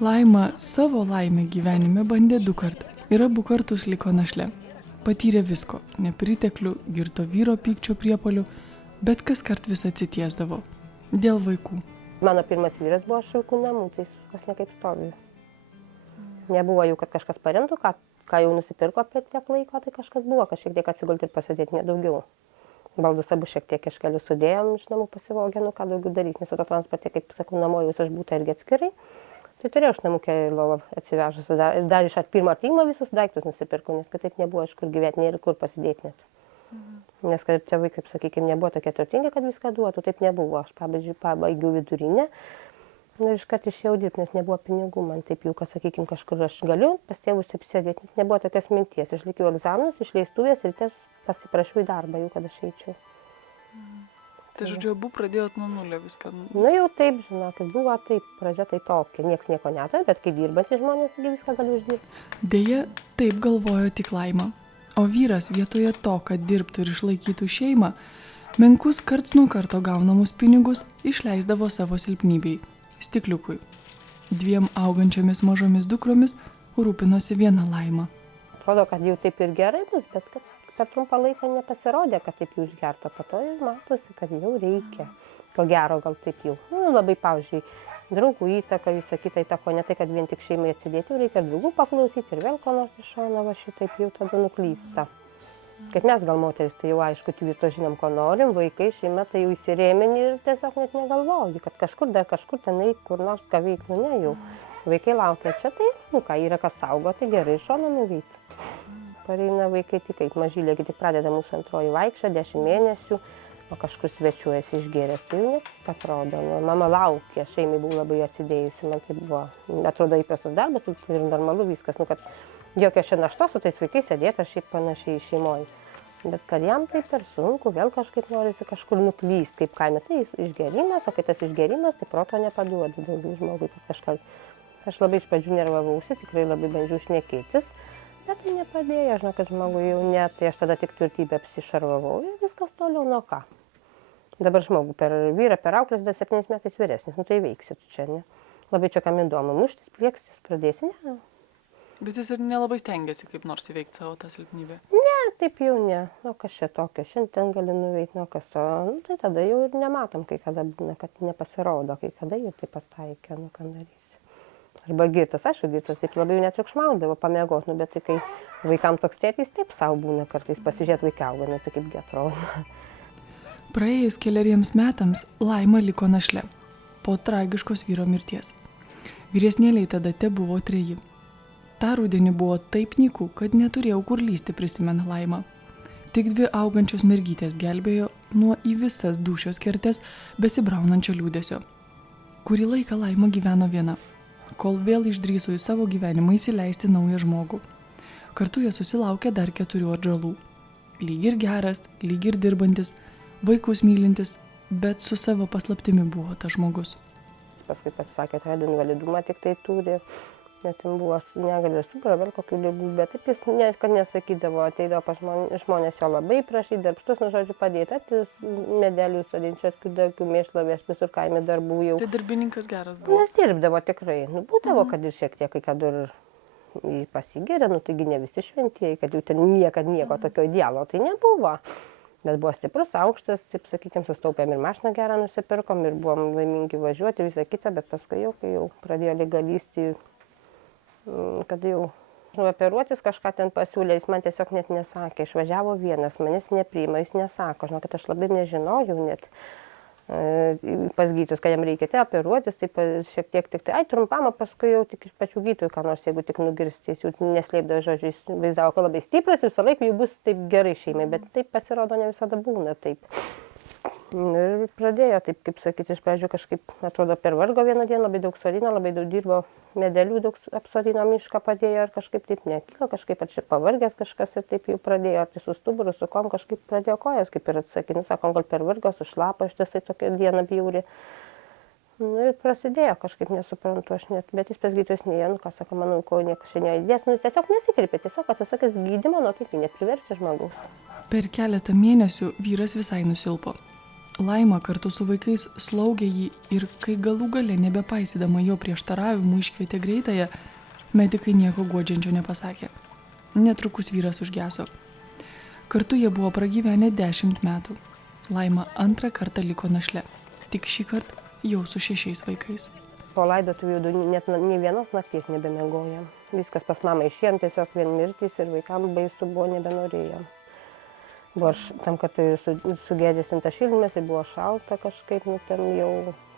Laima savo laimę gyvenime bandė 2 kartus ir abu kartus liko našle. Patyrė visko, nepriteklių, girto vyro pykčio priepuolių, bet kas kart vis atsitiesdavo. Dėl vaikų. Mano pirmas vyras buvo iš vaikų namų, tai kas nekaip stovi. Nebuvo jau, kad kažkas paremtų, ką jau nusipirko prie tiek laiko, tai kažkas buvo, kad šiek tiek atsigulti ir pasėdėti, nedaugiau. Baldus abu šiek tiek iš kelių sudėjom, iš namų pasivogė, ką daugiau darys, nes autotransporte, kaip sakau, namojus aš būtų irgi atskirai. Tai turėjau iš namų lovą atsivežusi ir dar iš pirmo atlyginimo visus daiktus nusipirkau, nes kitaip nebuvo iš kur gyventi, nėra kur pasidėti net. Nes kad tėvai, kaip sakykime, nebuvo tokie turtingi, kad viską duotų, taip nebuvo. Aš pabaigiau vidurinę ir iškart išėjau dirbti, nes nebuvo pinigų. Man taip jau, kad sakykime, kažkur aš galiu pas tėvus apsėdėti, nebuvo tokios minties. Išlaikiau egzaminus, išleistuvės ir pasiprašiau į darbą, jau kad aš eičiau. Tai žodžiu, abu pradėjot nuo nulio viską. Jau taip, žinokit, buvo taip, pradžia tai tokia, nieks nieko neturi, bet kai dirbantys žmonės, taigi viską gali uždirbti. Deja, taip galvojo tik Laima. O vyras vietoje to, kad dirbtų ir išlaikytų šeimą, menkus karts nuo karto gaunamus pinigus išleisdavo savo silpnybei – stikliukui. 2 augančiomis mažomis dukromis rūpinosi viena Laima. Atrodo, kad jau taip ir gerai bus, bet per trumpą laiką nepasirodė, kad taip jau išgerto. Po to jau matosi, kad jau reikia. Ko gero, gal taip jau. Labai, pavyzdžiui, draugų įtaka, visą kitą įtako, ne tai, kad vien tik šeimai atsidėti, reikia draugų paklausyti ir vėl ko nors iš šono, va šitaip jau tada nuklysta. Kaip mes gal moteris, tai jau aišku, tvirto žinom, ko norim, vaikai, šeima, tai jau įsirėmini ir tiesiog net negalvoji, kad kažkur ten eik, kur nors ką veikti, ne jau. Vaikai laukia čia, tai, ką yra kas saugo, tai gerai iš šono nuvykti. Pareina vaikai tik kaip mažylė, tik pradeda mūsų antroji vaikščia, 10 mėnesių, o kažkur svečiuojasi išgėręs, tai jau net atrodo. Mama laukė, šeimai buvau labai atsidėjusi, man tai buvo, atrodo, įprastas darbas ir normalu viskas, kad jokia šia našta su tais vaikais sėdėti, aš šiaip panašiai šeimoje. Bet kad jam tai per sunku, vėl kažkaip norisi kažkur nuklysti, kaip kaime, tai išgėrimas, o kai tas išgėrimas, tai proto nepaduodi daugiau žmogui, kad kažką. Aš labai iš pradžių nervavausi, tikrai labai bandžiau šnekėtis. Bet tai nepadėjo, žinau, kad žmogui jau net, tai aš tada tik tvirtybę apsišarvavau ir viskas toliau nuo ką. Dabar žmogų per vyrą, per auklės, dar 7 metais vyresnis, tai veiksi tu čia, ne? Labai čia kam įdomu, muštis, pliekstis, pradėsi, ne? Bet jis ir nelabai stengiasi kaip nors įveikti savo tą silpnybę. Ne, taip jau ne, kas čia tokio, šiandien gali nuveikti, kas, tai tada jau ir nematom, kai kada būna, kad nepasirodo, kai kada jau tai pastaikė, ką darysi. Arba girtas, aišku, girtas taip labai jau netriukšmaudavo pamiegot, bet tai kai vaikam toks tėtis, taip savo būna kartais pasižiūrėti vaikai auga, tai kaipgi atrodo. Praėjus keleriems metams Laima liko našle po tragiškos vyro mirties. Vyresnėliai tada buvo 3. Ta rudenį buvo taip nyku, kad neturėjau kur lysti, prisimena Laima. Tik 2 augančios mergytės gelbėjo nuo į visas dūšios kertes besibraunančio liūdesio. Kurį laiką Laima gyveno viena, kol vėl išdrįso į savo gyvenimą įsileisti naują žmogų. Kartu jie susilaukė dar 4 atžalų. Lyg ir geras, lyg ir dirbantis, vaikus mylintis, bet su savo paslaptimi buvo tas žmogus. Paskui pasisakė, kad invalidumą tik tai turi, net buvo negalės stuburą, vėl kokių ligų, bet taip jis kad nesakydavo, ateidavo pas žmonės jo labai prašyti, darbštus, žodžiu, padėti, medelių sodinti, atskirdavo mėšlo vežti, visur kaime darbų jau. Tai darbininkas geras buvo. Nes dirbdavo tikrai, būdavo, kad ir šiek tiek, kai kada ir pasigeria, taigi ne visi šventieji, kad jau ten niekad nieko tokio idealo, tai nebuvo. Bet buvo stiprus, aukštas, taip sakykime, sustaupėm ir mašiną gerą nusipirkom ir buvom laimingi važiuoti, visą kitą, bet paskui jau, kai jau pradėjo legalysti, kad jau operuotis kažką ten pasiūlė, jis man tiesiog net nesakė, išvažiavo vienas, manęs nepriima, jis nesako, žinau, kad aš labai nežinojau net pas gydytojus, kad jam reikia operuotis, tai šiek tiek tik tai, trumpam, o paskui jau tik iš pačių gydytojų, ką nors, jeigu tik nugirsti, jis jau neslėpdavo žodžiu, jis vaizdavo, kad labai stipras, visą laiką jau bus taip gerai šeimai, bet taip pasirodo ne visada būna taip. Ir pradėjo taip, kaip sakyti, iš pradžių kažkaip, atrodo, pervargo vieną dieną, labai daug sodino, labai daug dirbo medelių, daug apsodino mišką padėjo ir kažkaip taip nekilo, kažkaip čia pavargęs kažkas ir taip jau pradėjo, ar tai su stuburu, su kom, kažkaip pradėjo kojas, kaip ir atsakyti, sakom, gal pervargo, sušlapo, ištisai tokia diena bjauri. Ir prasidėjo kažkaip, nesuprantu aš net, bet jis pas gydytojus neėjo, ką sako, manau, ko niekas šiandien įdės, jis tiesiog nesikreipė, tiesiog atsisakęs gydymo, tai nepriversi žmogaus. Per keletą mėnesių vyras visai nusilpo. Laima kartu su vaikais slaugė jį ir kai galų gale nebepaisydama jo prieštaravimų iškvietė greitąją, medikai nieko guodžiančio nepasakė. Netrukus vyras užgeso. Kartu jie buvo pragyvenę 10 metų. Laima antrą kartą liko našle. Tik šį kartą jau su 6 vaikais. Po laidotuvių net nei vienos nakties nebemiegojom. Viskas pas mamą išėjom, tiesiog vien mirtys ir vaikam baisu buvo, nebenorėjom. Buvo tam, kad sugėdėsinta šildymas ir buvo šalta kažkaip, ten jau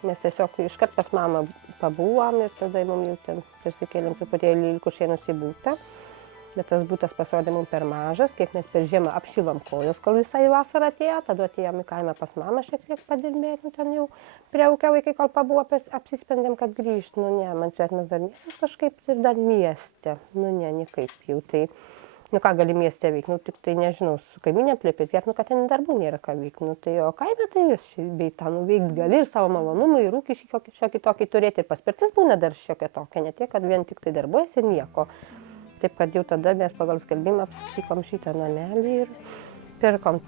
mes tiesiog iškart pas mamą pabuvom ir tada mums jau ten persikėlėm truputėlį į Kušėnus į butą. Bet tas butas pasirodė mums per mažas, kiek mes per žiemą apšilom kojos, kol visai vasara atėjo, tada atėjom į kaimą pas mamą šiek tiek padirbėti, ten jau priaukę vaikai, kol pabuvo, apsisprendėm, kad grįžt, man svetimas dar miestas kažkaip ir dar mieste, nikaip jau tai. Ką gali mieste veikti, tik tai nežinau, su kaiminė plėpėti, kad ten darbų nėra ką veikti, tai o kaime tai vis bei tą nuveikti gali ir savo malonumą, ir ūkį šiokį tokį turėti, ir paspirtis būna dar šiokia tokia, ne tiek, kad vien tik tai darbuojasi ir nieko. Taip, kad jau tada mes pagal skelbimą apsikom šitą namelį ir pirkom.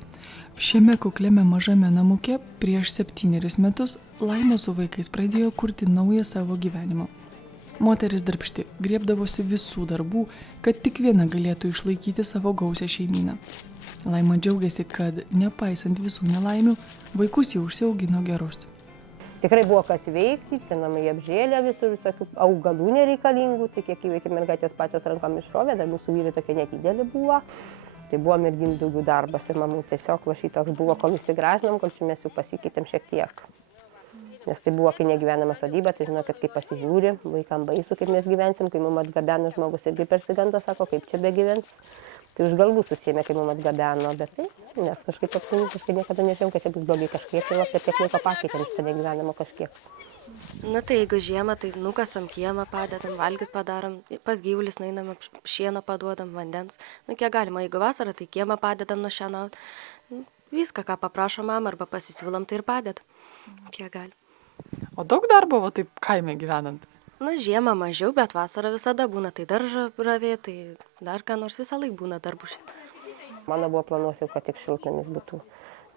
Šiame kukliame mažame namuke prieš 7 metus Laima su vaikais pradėjo kurti naują savo gyvenimą. Moteris darbšti, griebdavosi visų darbų, kad tik viena galėtų išlaikyti savo gausią šeimyną. Laima džiaugiasi, kad nepaisant visų nelaimių, vaikus jau užsiaugino gerus. Tikrai buvo kas veikti, ten namai apžėlė visur, tokių augalų nereikalingų, tai kiek įveikė mergaitės pačios rankom išrovė, dar mūsų vyrai tokie netidėlį buvo. Tai buvo merginų daugiau darbas ir mamų tiesiog va šitoks buvo, kol įsigražinom, kol čia mes jau pasikeitėm šiek tiek. Nes tai buvo, kai negyvenama sodyba, tai žinokit, kaip pasižiūri, vaikam baisu, kaip mes gyvensim, kai mum atgabeno žmogus irgi persigando, sako, kaip čia begyvens. Tai už galvų susėmė, kai mum atgabeno, bet tai, nes kažkaip niekada nežinom, kad čia bus blogai kažkiek, tai per tiek laiko pakeitėm šitą negyvenamą kažkiek. Na tai jeigu žiemą, tai nukasam kiemą, padedam, valgyt padarom, pas gyvulius nainam, šieno paduodam, vandens. Kiek galima, jeigu vasarą, tai kiemą padedam nušienaut. Viską, ką paprašo mama, arba pasisiūlam, tai ir padedam. Kiek galim. O daug darbo, va taip kaime gyvenant? Žiemą mažiau, bet vasarą visada būna, tai daržą ravė, tai dar ką nors visą laiką būna darbų šiaip. Mano buvo planuosi, kad tik šiltnamis būtų.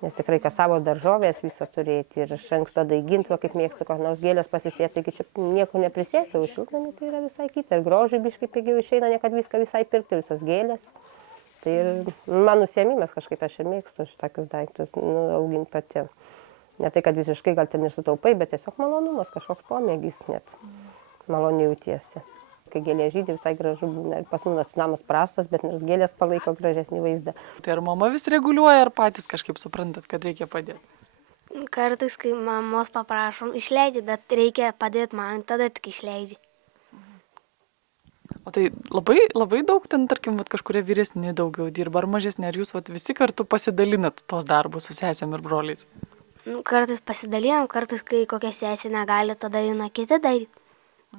Nes tikrai, kad savo daržovės visą turėti ir iš anksto daiginti, kaip mėgstu, kad nors gėlės pasisėti, taigi čia nieko neprisėsiu, o šiltnamį tai yra visai kita. Ir grožiai biškai pigiau išeina, ne kad viską visai pirkti, visas gėlės. Tai ir man užsiėmimas kažkaip aš ir mėgstu šitokius daiktus auginti pati. Ne tai, kad visiškai gal ten nesutaupai, bet tiesiog malonumas, kažkoks pomėgis net. Maloniai jautiesi. Kai gėlė žydi, visai gražu būna. Ir pas mūsų namas prastas, bet nors gėlės palaiko gražesnį vaizdą. Tai ar mama vis reguliuoja, ar patys kažkaip suprantat, kad reikia padėti? Kartais, kai mamos paprašom, išleidžia, bet reikia padėti man, tada tik išleidžia. O tai labai daug ten, tarkim, kažkurie vyresni daugiau dirba, ar mažesni, ar jūs visi kartu pasidalinat tos darbus su sesėm ir broliais? Kartais pasidalijam, kartais, kai kokia sesė negali, tada eina kiti daryti,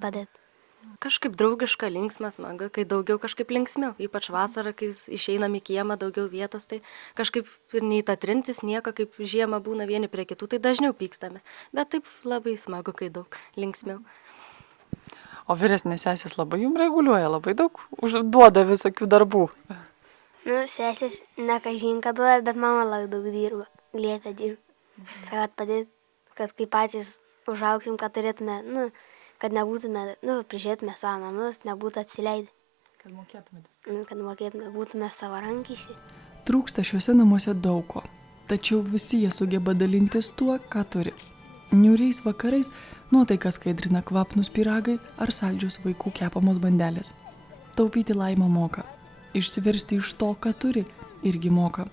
padėti. Kažkaip draugiška, linksma, smaga, kai daugiau kažkaip linksmiau. Ypač vasarą, kai išeinam į kiemą, daugiau vietos, tai kažkaip ir nei ta trintis, nieko, kaip žiemą būna vieni prie kitų, tai dažniau pykstamės. Bet taip labai smagu, kai daug linksmiau. O vyresnės sesės labai jums reguliuoja, labai daug užduoda visokių darbų. Sesės nekažinka duoda, bet mama labai daug dirba, liepia dirbti. Sakat padėti, kad kai patys užaugsim, kad turėtume, kad nebūtume, prižiūrėtume savo namus, nebūtų apsileidę. Kad mokėtumėtės. Kad mokėtume, būtume savarankiški. Trūksta šiuose namuose daug ko, tačiau visi jie sugeba dalintis tuo, ką turi. Niūriais vakarais nuotaiką skaidrina kvapnūs pyragai ar saldžios vaikų kepamos bandelės. Taupyti Laima moka, išsiversti iš to, ką turi, irgi moka.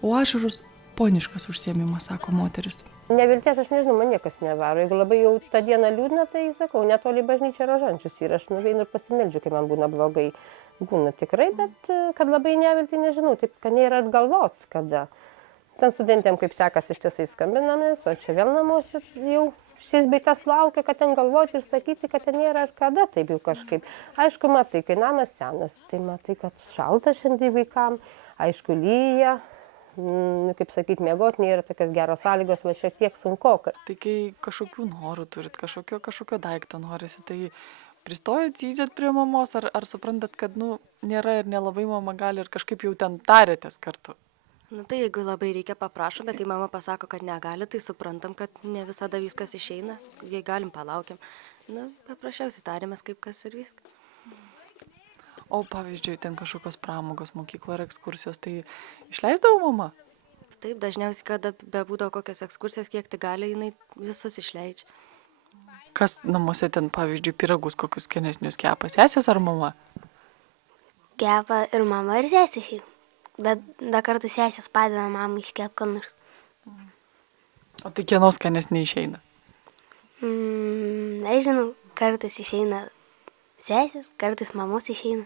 O ašarus poniškas užsiėmimas, sako moteris. Nevilties, aš nežinau, man niekas nevaro. Jeigu labai jau tą dieną liūdna, tai sakau, netoli bažnyčia rožančius ir aš nuveinu ir pasimeldžiu, kai man būna blogai. Būna tikrai, bet kad labai nevilti, nežinau, taip, kad nėra atgalvot, kada. Ten studentėm kaip sekas ištisai skambinamės, o čia vėl namuose jau šis bei tas laukia, kad ten galvoti ir sakyti, kad ten nėra ar kada, taip jau kažkaip. Aišku, matai, kai namas senas, tai matai, kad šalta šiandien vaikam, aišku, lyja. Kaip sakyti, miegoti nėra tokios geros sąlygos, va šiek tiek sunkoka. Tai kai kažkokių norų turit, kažkokio daikto norisi, tai pristojat, zyzėt prie mamos, ar suprantat, kad nėra ir nelabai mama gali ir kažkaip jau ten tarėtės kartu? Nu tai jeigu labai reikia paprašom, bet tai mama pasako, kad negali, tai suprantam, kad ne visada viskas išeina, jei galim palaukiam. Nu, paprasčiausiai tarėmės kaip kas ir viskas. O pavyzdžiui, ten kažkokios pramogos mokyklo ar ekskursijos, tai išleisdavo mama? Taip, dažniausiai, kada bebūdavo kokios ekskursijos, kiek tik gali, jinai visus išleidžia. Kas namuose ten, pavyzdžiui, pyragus kokius skenesnius kepa, sesės ar mama? Kepa ir mama, ir sesė šiaip. Bet dar kartais sesės padeda mamai iškep ką nors. O tai kieno skanesni išeina? Nežinau, kartais išeina sesės, kartais mamos išeina.